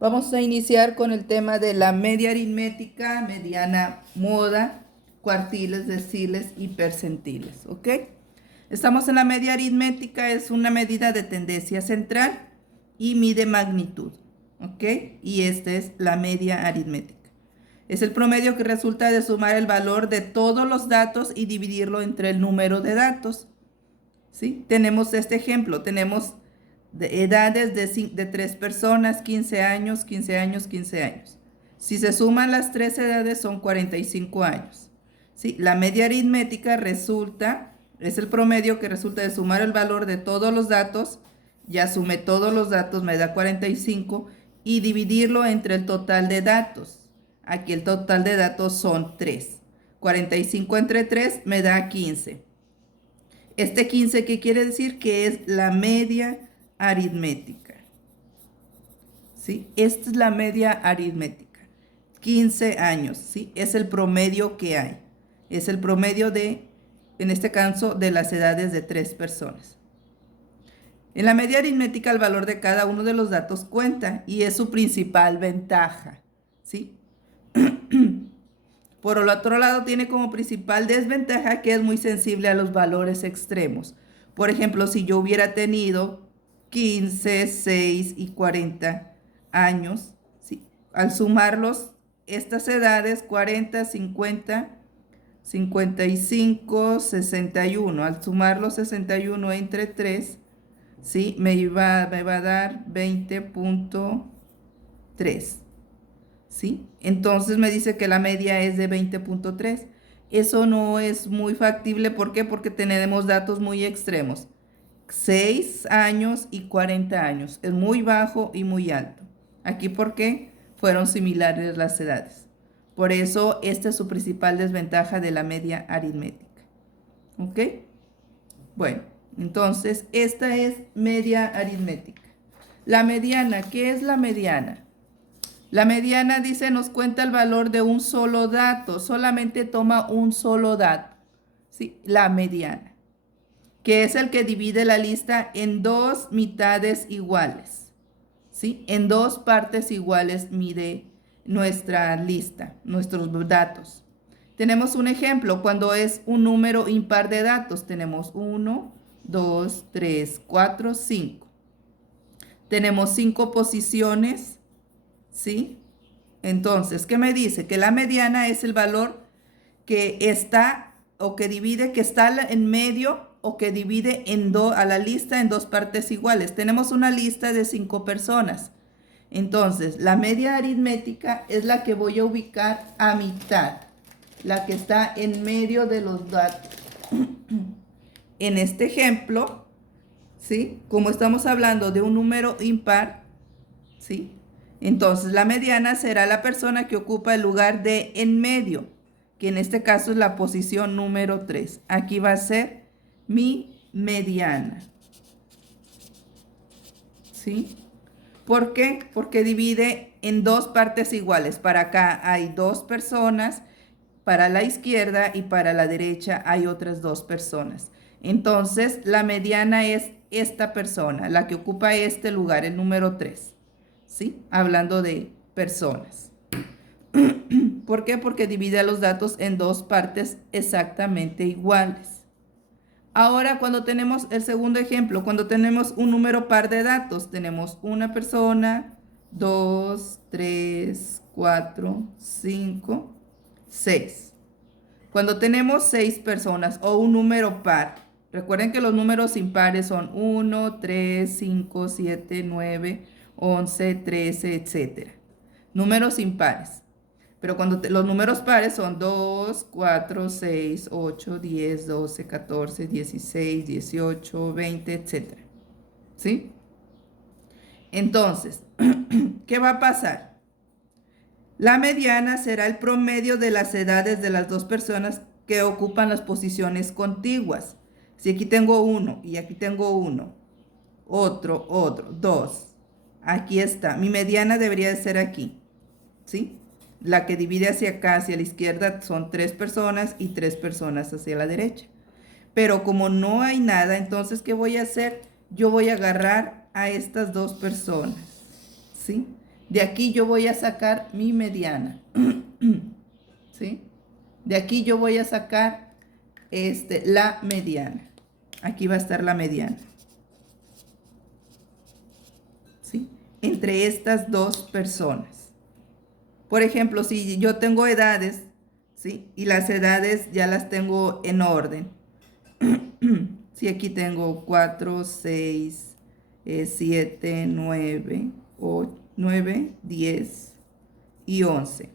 Vamos a iniciar con el tema de la media aritmética, mediana moda, cuartiles, deciles y percentiles, ¿ok? Estamos en la media aritmética, es una medida de tendencia central y mide magnitud, ¿ok? Y esta es la media aritmética. Es el promedio que resulta de sumar el valor de todos los datos y dividirlo entre el número de datos, ¿sí? Tenemos este ejemplo, tenemos edades de 3 personas, 15 años, 15 años, 15 años. Si se suman las 3 edades son 45 años, ¿sí? La media aritmética es el promedio que resulta de sumar el valor de todos los datos, ya sumé todos los datos, me da 45, y dividirlo entre el total de datos. Aquí el total de datos son 3. 45 entre 3 me da 15. Este 15, ¿qué quiere decir? Que es la media aritmética, ¿sí? Esta es la media aritmética. 15 años, ¿sí? Es el promedio que hay. Es el promedio de, en este caso, de las edades de 3 personas. En la media aritmética, el valor de cada uno de los datos cuenta y es su principal ventaja, ¿sí? Por el otro lado, tiene como principal desventaja que es muy sensible a los valores extremos. Por ejemplo, si yo hubiera tenido 15, 6 y 40 años, ¿sí? Al sumarlos, estas edades, 40, 50, 55, 61, al sumar los 61 entre 3, ¿sí? Me va a dar 20.3. ¿Sí? Entonces me dice que la media es de 20.3. Eso no es muy factible. ¿Por qué? Porque tenemos datos muy extremos. 6 años y 40 años. Es muy bajo y muy alto. Aquí, ¿por qué? Fueron similares las edades. Por eso, esta es su principal desventaja de la media aritmética. ¿Ok? Bueno, entonces, esta es media aritmética. La mediana, ¿qué es la mediana? La mediana, dice, nos cuenta el valor de un solo dato, solamente toma un solo dato, ¿sí? La mediana, que es el que divide la lista en dos mitades iguales, ¿sí? En dos partes iguales mide nuestra lista, nuestros datos. Tenemos un ejemplo, cuando es un número impar de datos, tenemos 1, 2, 3, 4, 5. Tenemos 5 posiciones, ¿sí? Entonces, ¿qué me dice? Que la mediana es el valor que está o que divide, que está en medio o que divide a la lista en dos partes iguales. Tenemos una lista de 5 personas. Entonces, la media aritmética es la que voy a ubicar a mitad, la que está en medio de los datos. En este ejemplo, ¿sí? Como estamos hablando de un número impar, ¿sí? Entonces, la mediana será la persona que ocupa el lugar de en medio, que en este caso es la posición número 3. Aquí va a ser mi mediana, ¿sí? ¿Por qué? Porque divide en dos partes iguales. Para acá hay 2 personas, para la izquierda y para la derecha hay otras 2 personas. Entonces, la mediana es esta persona, la que ocupa este lugar, el número 3. ¿Sí? Hablando de personas. ¿Por qué? Porque divide los datos en dos partes exactamente iguales. Ahora, cuando tenemos el segundo ejemplo, cuando tenemos un número par de datos, tenemos una persona, 2, 3, 4, 5, 6. Cuando tenemos 6 personas o un número par, recuerden que los números impares son 1, 3, 5, 7, 9, 11, 13, etc. Números impares. Pero cuando los números pares son 2, 4, 6, 8, 10, 12, 14, 16, 18, 20, etc. ¿Sí? Entonces, ¿qué va a pasar? La mediana será el promedio de las edades de las dos personas que ocupan las posiciones contiguas. Si aquí tengo uno y aquí tengo uno, otro, 2. Aquí está. Mi mediana debería de ser aquí, ¿sí? La que divide hacia acá, hacia la izquierda, son 3 personas y 3 personas hacia la derecha. Pero como no hay nada, entonces, ¿qué voy a hacer? Yo voy a agarrar a estas 2 personas, ¿sí? De aquí yo voy a sacar mi mediana. ¿Sí? De aquí yo voy a sacar la mediana. Aquí va a estar la mediana. ¿Sí? Entre estas dos personas. Por ejemplo, si yo tengo edades, ¿sí? Y las edades ya las tengo en orden. Si aquí tengo 4, 6, 7, 9, 8, 9, 10 y 11.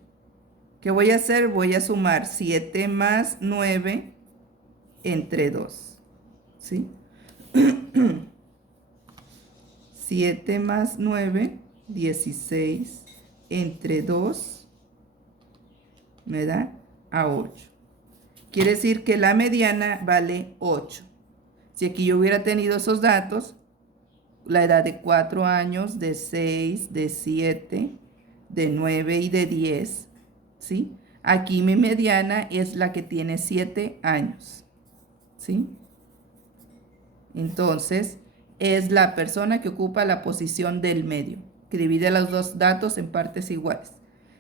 ¿Qué voy a hacer? Voy a sumar 7 más 9 entre 2. ¿Sí? 7 más 9, 16 entre 2 me da a 8. Quiere decir que la mediana vale 8. Si aquí yo hubiera tenido esos datos, la edad de 4 años, de 6, de 7, de 9 y de 10, ¿sí? Aquí mi mediana es la que tiene 7 años, ¿sí? Entonces, es la persona que ocupa la posición del medio, que divide los dos datos en partes iguales.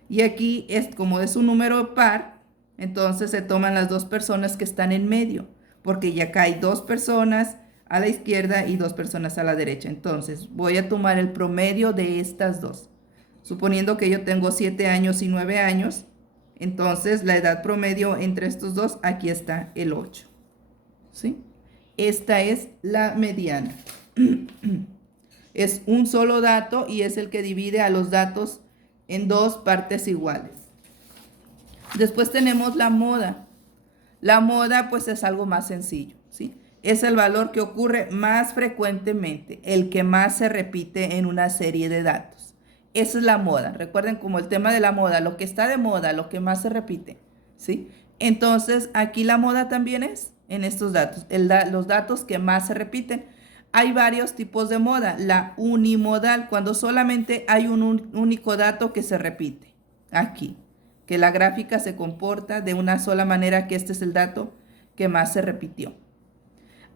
Y aquí, como es un número par, entonces se toman las dos personas que están en medio, porque ya acá hay dos personas a la izquierda y dos personas a la derecha. Entonces, voy a tomar el promedio de estas dos. Suponiendo que yo tengo 7 años y 9 años, entonces la edad promedio entre estos dos, aquí está el 8. ¿Sí? Esta es la mediana. Es un solo dato y es el que divide a los datos en dos partes iguales. Después tenemos la moda. La moda pues es algo más sencillo, ¿sí? Es el valor que ocurre más frecuentemente, el que más se repite en una serie de datos. Esa es la moda. Recuerden como el tema de la moda, lo que está de moda, lo que más se repite, ¿sí? Entonces aquí la moda también es en estos datos, los datos que más se repiten. Hay varios tipos de moda. La unimodal, cuando solamente hay un único dato que se repite. Aquí, que la gráfica se comporta de una sola manera, que este es el dato que más se repitió.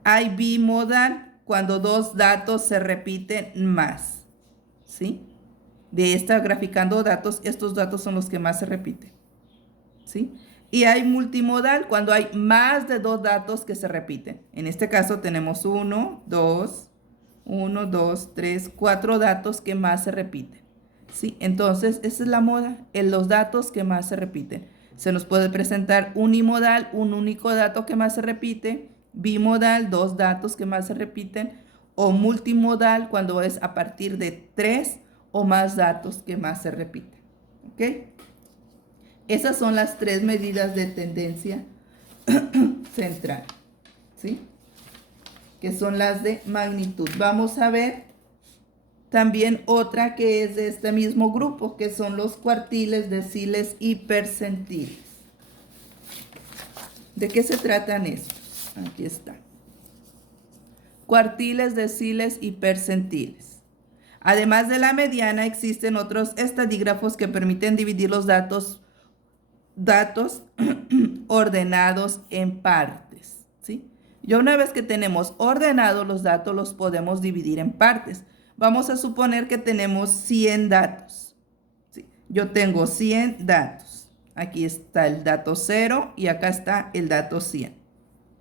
Hay bimodal, cuando dos datos se repiten más, ¿sí? De esta graficando datos, estos datos son los que más se repiten, ¿sí? Y hay multimodal, cuando hay más de dos datos que se repiten. En este caso tenemos 1, 2, 3, 4 datos que más se repiten, ¿sí? Entonces, esa es la moda, en los datos que más se repiten. Se nos puede presentar unimodal, un único dato que más se repite, bimodal, dos datos que más se repiten, o multimodal, cuando es a partir de 3 o más datos que más se repiten, ¿ok? Esas son las 3 medidas de tendencia central, ¿sí? Que son las de magnitud. Vamos a ver también otra que es de este mismo grupo, que son los cuartiles, deciles y percentiles. ¿De qué se tratan estos? Aquí está. Cuartiles, deciles y percentiles. Además de la mediana, existen otros estadígrafos que permiten dividir los datos ordenados en partes, ¿sí? Ya una vez que tenemos ordenados los datos, los podemos dividir en partes. Vamos a suponer que tenemos 100 datos, ¿sí? Yo tengo 100 datos. Aquí está el dato 0 y acá está el dato 100,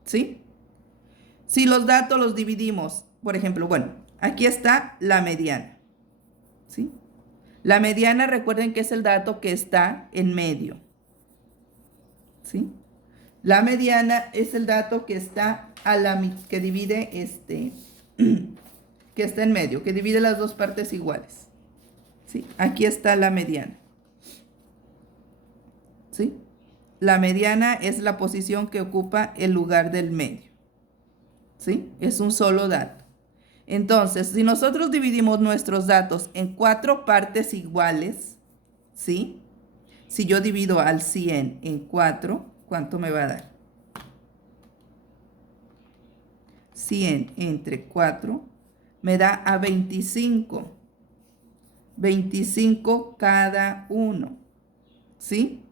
¿sí? Si los datos los dividimos, por ejemplo, bueno, aquí está la mediana, ¿sí? La mediana, recuerden que es el dato que está en medio, ¿sí? La mediana es el dato que está que divide que está en medio, que divide las dos partes iguales, ¿sí? Aquí está la mediana, ¿sí? La mediana es la posición que ocupa el lugar del medio, ¿sí? Es un solo dato. Entonces, si nosotros dividimos nuestros datos en 4 partes iguales, ¿sí? Si yo divido al 100 en 4, ¿cuánto me va a dar? 100 entre 4 me da a 25. 25 cada uno, ¿sí?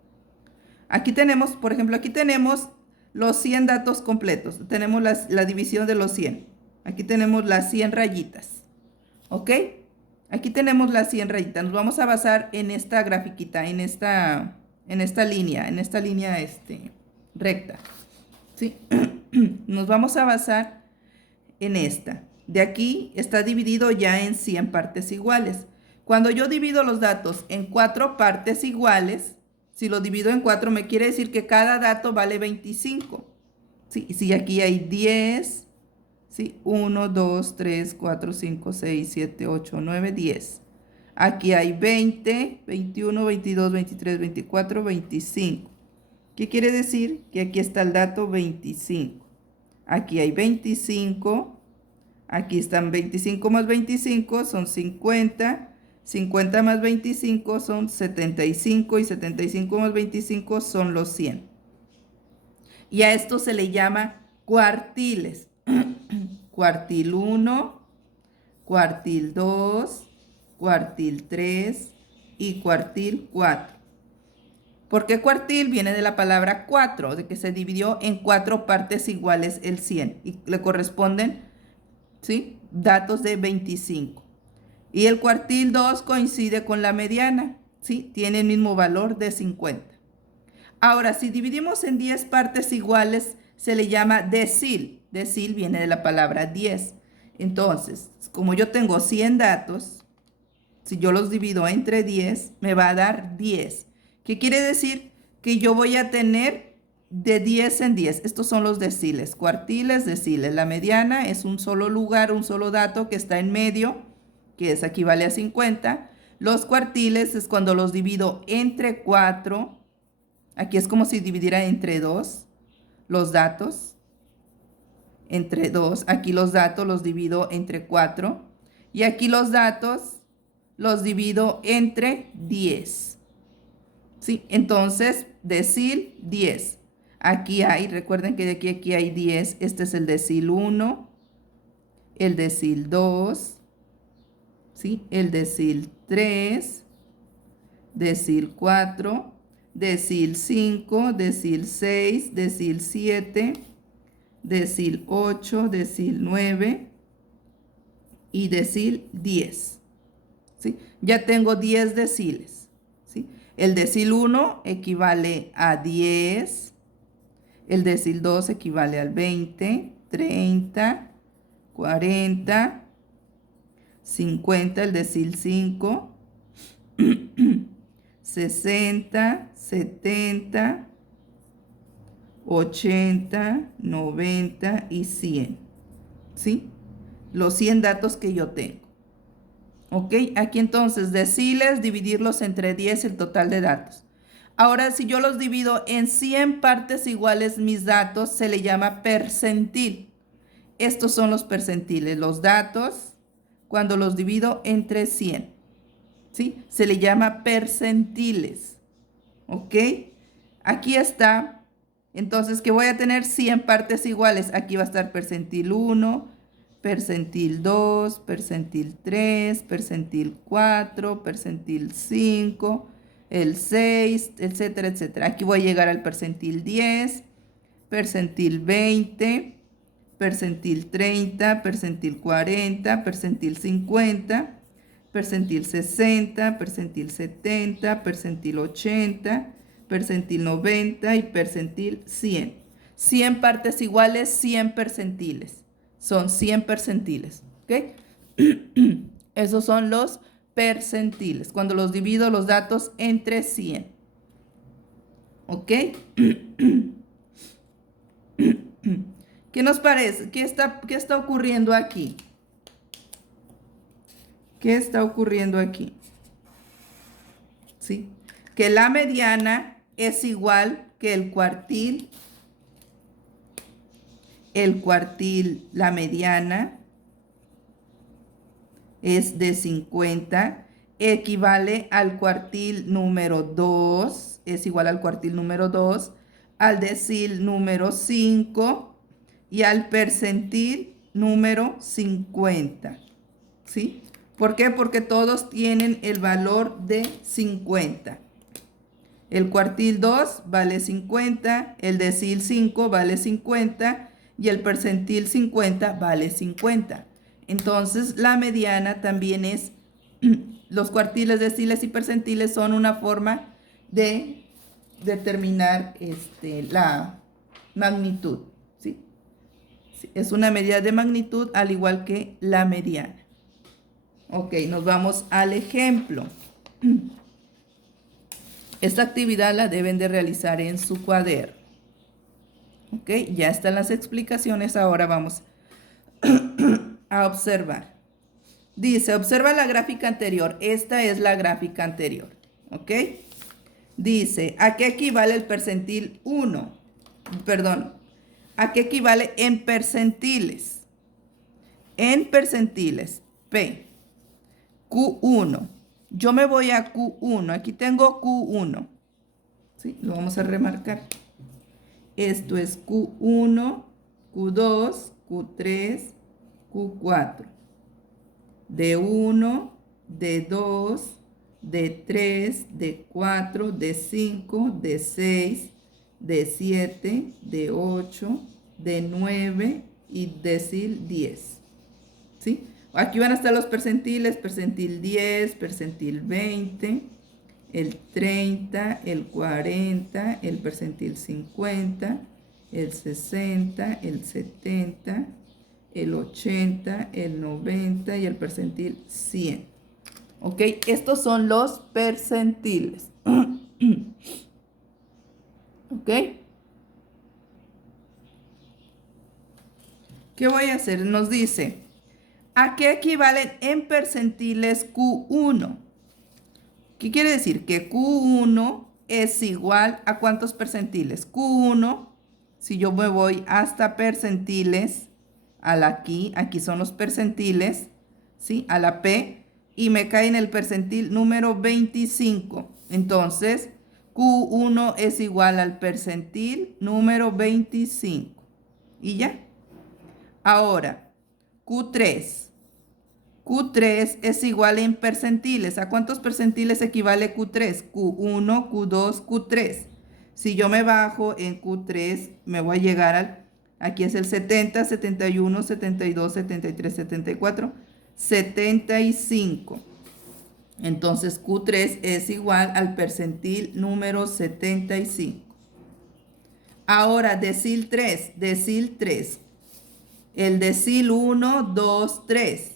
Aquí tenemos, por ejemplo, aquí tenemos los 100 datos completos. Tenemos la división de los 100. Aquí tenemos las 100 rayitas, ¿ok? Aquí tenemos las 100 rayitas. Nos vamos a basar en esta grafiquita, en esta línea, recta. ¿Sí? Nos vamos a basar en esta. De aquí está dividido ya en 100 partes iguales. Cuando yo divido los datos en 4 partes iguales, si lo divido en 4, me quiere decir que cada dato vale 25. ¿Sí? Si aquí hay 10, ¿sí? 1, 2, 3, 4, 5, 6, 7, 8, 9, 10. Aquí hay 20, 21, 22, 23, 24, 25. ¿Qué quiere decir? Que aquí está el dato 25. Aquí hay 25. Aquí están 25 más 25 son 50. 50 más 25 son 75 y 75 más 25 son los 100. Y a esto se le llama cuartiles. Cuartil 1, cuartil 2, cuartil 3 y cuartil 4. ¿Por qué cuartil? Viene de la palabra 4, de que se dividió en 4 partes iguales el 100 y le corresponden, ¿sí?, datos de 25. Y el cuartil 2 coincide con la mediana, ¿sí? Tiene el mismo valor de 50. Ahora, si dividimos en 10 partes iguales, se le llama decil. Decil viene de la palabra 10. Entonces, como yo tengo 100 datos, si yo los divido entre 10, me va a dar 10. ¿Qué quiere decir? Que yo voy a tener de 10 en 10. Estos son los deciles, cuartiles, deciles. La mediana es un solo lugar, un solo dato que está en medio, que es equivale a 50. Los cuartiles es cuando los divido entre 4. Aquí es como si dividiera entre 2 los datos. Entre 2. Aquí los datos los divido entre 4. Y aquí los datos los divido entre 10. ¿Sí? Entonces, decil 10. Aquí hay, recuerden que de aquí hay 10. Este es el decil 1, el decil 2, ¿sí?, el decil 3, decil 4, decil 5, decil 6, decil 7, decil 8, decil 9 y decil 10. ¿Sí? Ya tengo 10 deciles. ¿Sí? El decil 1 equivale a 10, el decil 2 equivale al 20, 30, 40, 50, el decil 5, 60, 70, 80, 90 y 100. ¿Sí? Los 100 datos que yo tengo. ¿Ok? Aquí entonces, deciles, dividirlos entre 10, el total de datos. Ahora, si yo los divido en 100 partes iguales, mis datos se le llama percentil. Estos son los percentiles, los datos, cuando los divido entre 100. ¿Sí? Se le llama percentiles. ¿Ok? Aquí está. Entonces, que voy a tener 100 partes iguales. Aquí va a estar percentil 1, percentil 2, percentil 3, percentil 4, percentil 5, el 6, etcétera, etcétera. Aquí voy a llegar al percentil 10, percentil 20, percentil 30, percentil 40, percentil 50, percentil 60, percentil 70, percentil 80, percentil 90 y percentil 100. 100 partes iguales, 100 percentiles. Son 100 percentiles. ¿Ok? Esos son los percentiles. Cuando los divido los datos entre 100. ¿Ok? ¿Qué nos parece? ¿Qué está ocurriendo aquí? ¿Qué está ocurriendo aquí? ¿Sí? Que la mediana es igual que el cuartil, la mediana es de 50, equivale al cuartil número 2, es igual al cuartil número 2, al decil número 5 y al percentil número 50. ¿Sí? ¿Por qué? Porque todos tienen el valor de 50. El cuartil 2 vale 50, el decil 5 vale 50 y el percentil 50 vale 50. Entonces, la mediana también es Los cuartiles, deciles y percentiles son una forma de determinar la magnitud, ¿sí? Es una medida de magnitud al igual que la mediana. Ok, nos vamos al ejemplo. Esta actividad la deben de realizar en su cuaderno. Ok, ya están las explicaciones, ahora vamos a observar. Dice, observa la gráfica anterior. Esta es la gráfica anterior. ¿Ok? Dice, ¿a qué equivale el percentil 1? Perdón, ¿a qué equivale en percentiles? En percentiles, P. Q1. Yo me voy a Q1. Aquí tengo Q1. ¿Sí? Lo vamos a remarcar. Esto es Q1, Q2, Q3, Q4. D1, D2, D3, D4, D5, D6, D7, D8, D9 y decil 10. ¿Sí? Aquí van a estar los percentiles, percentil 10, percentil 20, el 30, el 40, el percentil 50, el 60, el 70, el 80, el 90 y el percentil 100. ¿Ok? Estos son los percentiles. ¿Ok? ¿Qué voy a hacer? Nos dice, ¿a qué equivalen en percentiles Q1? ¿Qué quiere decir? Que Q1 es igual a ¿cuántos percentiles? Q1, si yo me voy hasta percentiles, aquí son los percentiles, ¿sí? A la P, y me cae en el percentil número 25. Entonces, Q1 es igual al percentil número 25. Y ya. Ahora, Q3. Q3 es igual en percentiles. ¿A cuántos percentiles equivale Q3? Q1, Q2, Q3. Si yo me bajo en Q3, me voy a llegar aquí es el 70, 71, 72, 73, 74, 75. Entonces Q3 es igual al percentil número 75. Ahora, decil 3, decil 3. El decil 1, 2, 3.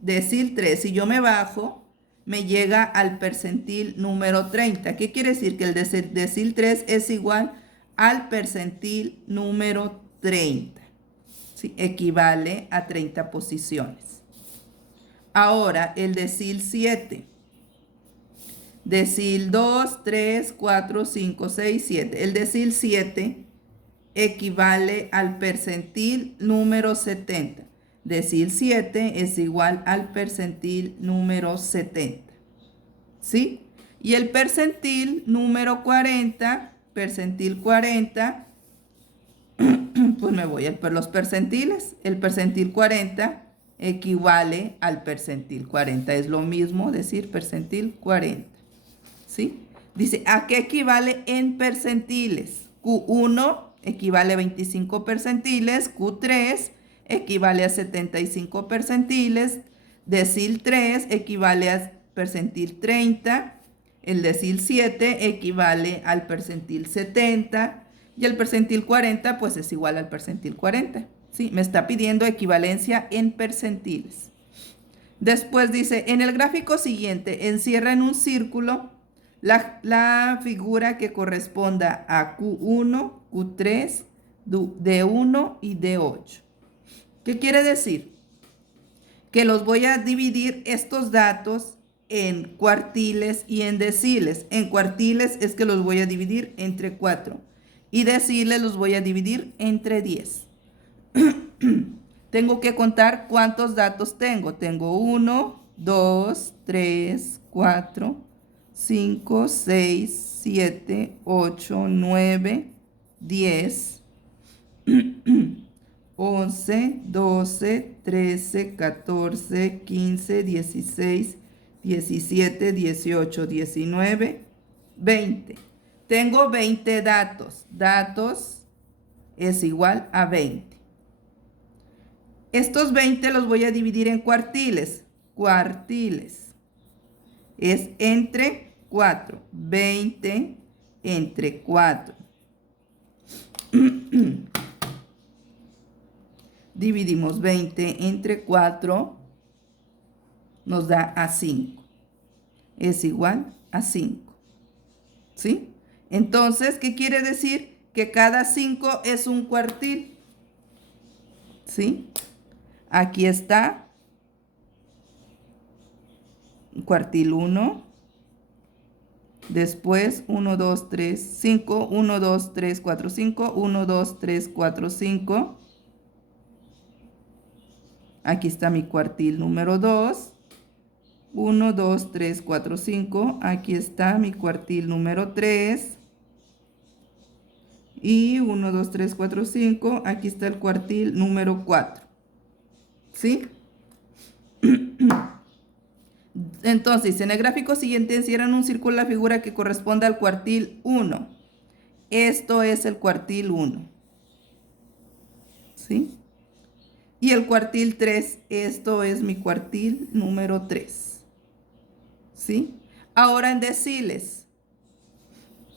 Decil 3, si yo me bajo, me llega al percentil número 30. ¿Qué quiere decir? Que el decil 3 es igual al percentil número 30. ¿Sí? Equivale a 30 posiciones. Ahora, el decil 7. Decil 2, 3, 4, 5, 6, 7. El decil 7 equivale al percentil número 70. Decil 7 es igual al percentil número 70. ¿Sí? Y el percentil número 40, percentil 40, pues me voy por los percentiles. El percentil 40 equivale al percentil 40. Es lo mismo decir percentil 40. ¿Sí? Dice, ¿a qué equivale en percentiles? Q1 equivale a 25 percentiles, Q3 equivale a 75 percentiles, decil 3 equivale a percentil 30, el decil 7 equivale al percentil 70 y el percentil 40 pues es igual al percentil 40. ¿Sí? Me está pidiendo equivalencia en percentiles. Después dice, en el gráfico siguiente, encierra en un círculo la figura que corresponda a Q1, Q3, D1 y D8. ¿Qué quiere decir? Que los voy a dividir estos datos en cuartiles y en deciles. En cuartiles es que los voy a dividir entre 4 y deciles los voy a dividir entre 10. Tengo que contar cuántos datos tengo. Tengo 1, 2, 3, 4, 5, 6, 7, 8, 9, 10, 11, 12, 13, 14, 15, 16, 17, 18, 19, 20. Tengo 20 datos. Datos es igual a 20. Estos 20 los voy a dividir en cuartiles. cuartiles. Es entre 4. 20 entre 4. Dividimos 20 entre 4. Nos da a 5. Es igual a 5. ¿Sí? Entonces, ¿qué quiere decir? Que cada 5 es un cuartil. ¿Sí? Aquí está. Cuartil 1. Después 1, 2, 3, 5. 1, 2, 3, 4, 5. 1, 2, 3, 4, 5. Aquí está mi cuartil número 2. 1, 2, 3, 4, 5. Aquí está mi cuartil número 3. Y 1, 2, 3, 4, 5. Aquí está el cuartil número 4. ¿Sí? Entonces, en el gráfico siguiente encierran un círculo la figura que corresponde al cuartil 1. Esto es el cuartil 1. ¿Sí? Y el cuartil 3, esto es mi cuartil número 3. ¿Sí? Ahora en deciles.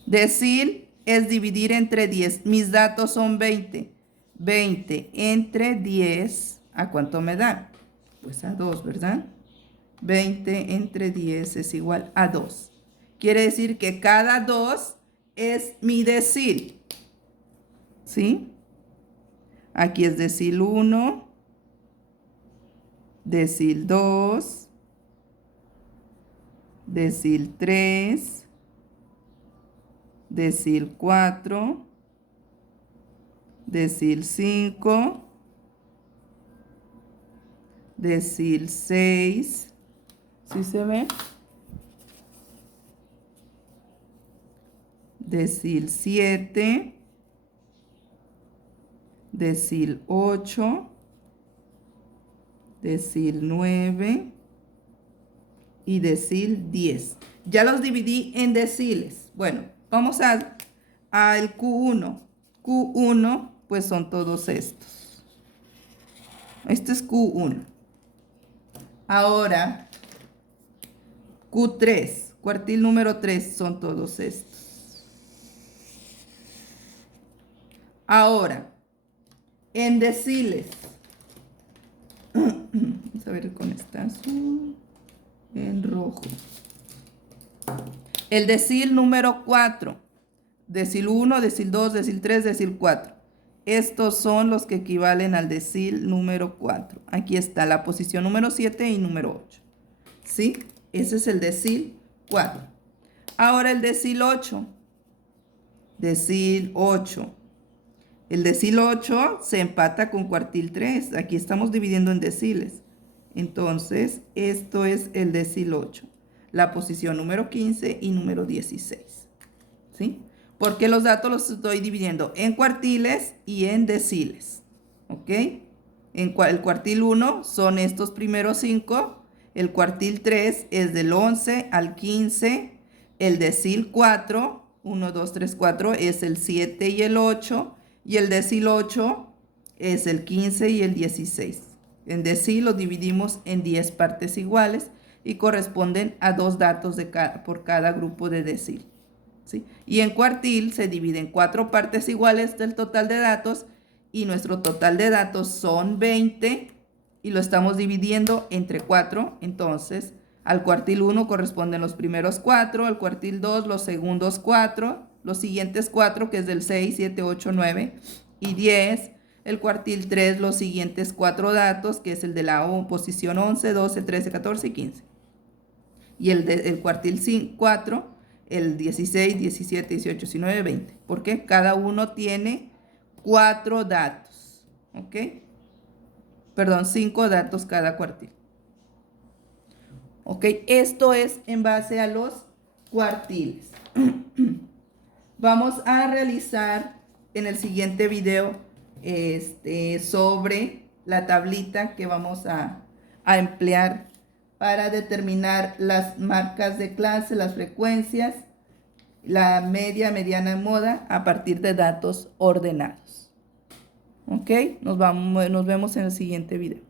Decil es dividir entre 10. Mis datos son 20. 20 entre 10, ¿a cuánto me da? Pues a 2, ¿verdad? 20 entre 10 es igual a 2. Quiere decir que cada 2 es mi decil. ¿Sí? Aquí es decil 1, decil 2, decil 3, decil 4, decil 5, decil 6, ¿sí se ve? Decil 7, decil 8, decil 9 y decil 10. Ya los dividí en deciles. Bueno, vamos al Q1. Q1, pues son todos estos. Este es Q1. Ahora, Q3, cuartil número 3, son todos estos. Ahora, en deciles. Vamos a ver con esta azul, en rojo. El decil número 4. Decil 1, decil 2, decil 3, decil 4. Estos son los que equivalen al decil número 4. Aquí está la posición número 7 y número 8. ¿Sí? Ese es el decil 4. Ahora el decil 8. Decil 8. El decil 8 se empata con cuartil 3. Aquí estamos dividiendo en deciles. Entonces, esto es el decil 8. La posición número 15 y número 16. ¿Sí? Porque los datos los estoy dividiendo en cuartiles y en deciles. ¿Ok? El cuartil 1 son estos primeros 5. El cuartil 3 es del 11 al 15. El decil 4, 1, 2, 3, 4, es el 7 y el 8. Y el decil 8 es el 15 y el 16. En decil los dividimos en 10 partes iguales y corresponden a 2 datos por cada grupo de decil. ¿Sí? Y en cuartil se divide en 4 partes iguales del total de datos y nuestro total de datos son 20 y lo estamos dividiendo entre 4. Entonces, al cuartil 1 corresponden los primeros 4, al cuartil 2 los segundos 4, los siguientes 4 que es del 6, 7, 8, 9 y 10. El cuartil 3 los siguientes 4 datos que es el de la posición 11, 12, 13, 14 y 15. Y el cuartil 4, el 16, 17, 18, 19, 20. Porque cada uno tiene 4 datos. ¿Ok? Perdón, 5 datos cada cuartil. ¿Ok? Esto es en base a los cuartiles. Vamos a realizar en el siguiente video sobre la tablita que vamos a emplear para determinar las marcas de clase, las frecuencias, la media, mediana y moda a partir de datos ordenados. ¿Ok? Nos vemos en el siguiente video.